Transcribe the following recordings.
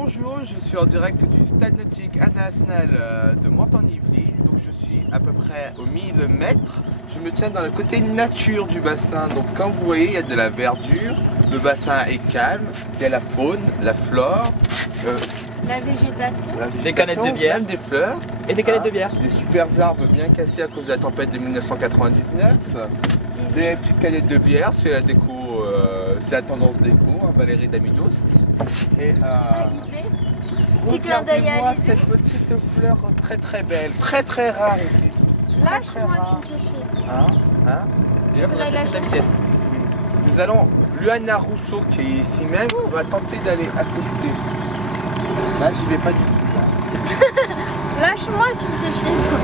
Bonjour, je suis en direct du Stade Nautique International de Montigny. Donc je suis à peu près au 1000 mètres. Je me tiens dans le côté nature du bassin. Donc comme vous voyez, il y a de la verdure, le bassin est calme, il y a la faune, la flore, la végétation, des canettes de bière, même des fleurs et des canettes de bière. Des super arbres bien cassés à cause de la tempête de 1999. Des petites canettes de bière, c'est la déco, c'est la tendance déco, hein, Valérie Damidos. Et regardez-moi cette petite fleur très très belle, très très rare ici. Lâche-moi, tu me fais chier. Déjà, faudrait lâcher la vitesse. Nous allons, Luana Rousseau qui est ici même, va tenter d'aller accoster. Là, j'y vais pas du tout. Lâche-moi, tu me fais chier, toi.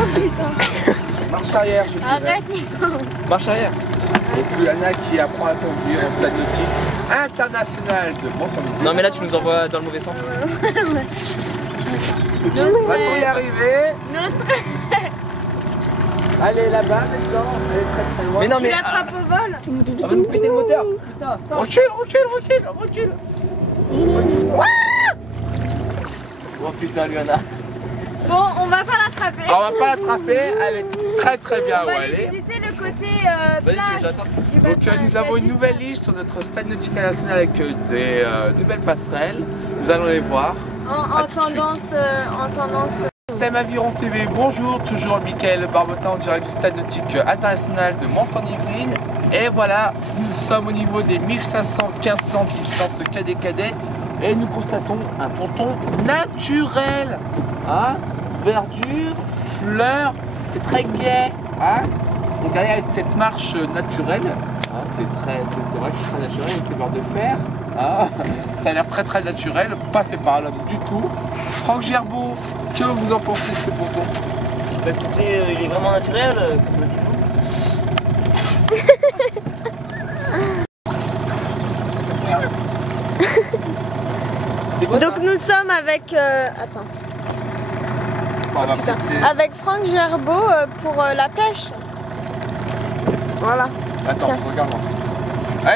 Oh putain. Marche arrière, je dirais. Arrête, Nico. Marche arrière. Donc Luana qui apprend à conduire au Stade Nautique International de Montigny. Non mais là tu nous envoies dans le mauvais sens. Va-t-on y arriver? No stress. Allez là-bas maintenant, elle est très très loin. Mais non Tu mais l'attrapes au vol. on va nous péter le moteur. Putain, stop. Recule. Oh putain Luana. Bon, on va pas l'attraper. On va pas l'attraper, elle est très très bien On où va elle aller est. visiter le côté Vas-y, tu veux plage j'attends. du Donc bassin. nous avons une nouvelle liste sur notre Stade Nautique International avec des nouvelles passerelles. Nous allons les voir. En tout de suite. tendance. SM Aviron TV, bonjour, toujours Mickaël Barbotin en direct du Stade Nautique International de Montigny. Et voilà, nous sommes au niveau des 1500-1500 distance cadet et nous constatons un ponton naturel. Hein, verdure, fleurs, c'est très gai. Hein. Regardez avec cette marche naturelle, hein, c'est vrai que c'est très naturel avec ces barres de fer. Hein. Ça a l'air très très naturel, pas fait par l'homme du tout. Franck Gerbeau, que vous en pensez de ce ponton? Bah écoutez, il est vraiment naturel, comme le dites-vous. C'est quoi Donc nous sommes avec... attends. On va Putain. tester. Avec Franck Gerbeau pour la pêche. Voilà. Attends, Tiens. regarde.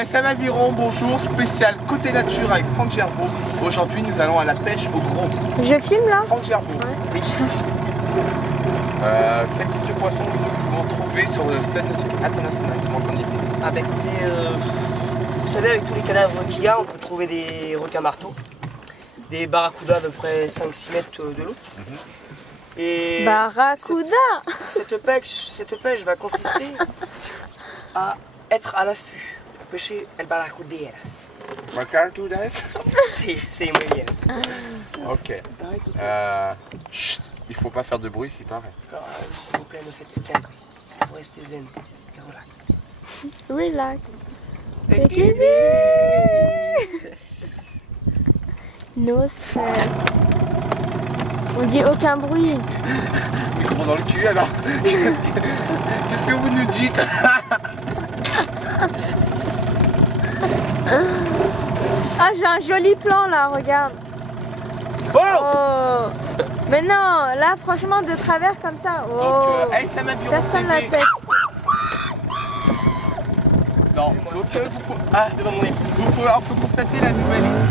SM Aviron, bonjour, spécial côté nature avec Franck Gerbeau. Aujourd'hui, nous allons à la pêche au gros. Je filme là? Franck Gerbeau. Ouais. Quel type de poisson pouvons trouver sur le Stade Nautique International de Montigny? Ah bah écoutez, vous savez, avec tous les cadavres qu'il y a, on peut trouver des requins marteaux, des barracudas à peu près 5-6 mètres de l'eau. Et Barracuda. cette pêche va consister à être à l'affût pour pêcher el barracuderas. Barracudas? C'est muy bien. Ok. Chut, il faut pas faire de bruit, s'il paraît. Alors, s'il vous plaît, ne faites aucun bruit. Vous restez zen et relax. Relax. Take it easy. No stress. On dit aucun bruit. Micro dans le cul alors. Qu'est-ce que vous nous dites? Ah, j'ai un joli plan là, regarde. Oh. Mais non, là franchement de travers comme ça. Oh. Donc, SM Aviron Personne la TV. tête. Non, donc vous pouvez un peu constater la nouvelle île.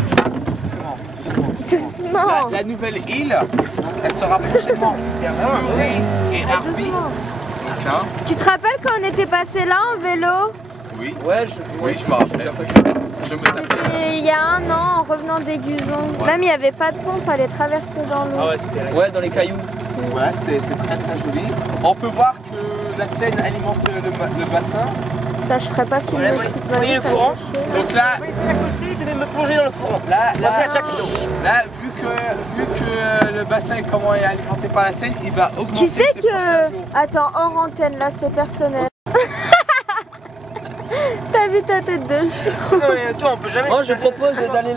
Doucement. La nouvelle île, elle sera prochainement fleurée et arbée. Doucement. Donc, hein, Tu te rappelles quand on était passé là en vélo? oui, Ouais, je me rappelle. Je me rappelle. C'était il y a un an en revenant des Guzons. Même il n'y avait pas de pont, fallait traverser dans l'eau. Ah ouais, c'était Ouais, dans les cailloux. Voilà, c'est très très joli. On peut voir que la Seine alimente le bassin. Ça, je ferais pas filmer. Vous voyez le courant? Donc là, Je vais essayer d'accoster, je vais me plonger dans le courant. là, On va faire Jack Hiddo. là, vu que le bassin comment est alimenté par la Seine, il va augmenter Tu sais ses prochains jours. que... Attends, hors antenne, là c'est personnel. T'as vu ta tête de... Non mais toi, on peut jamais... Moi je propose d'aller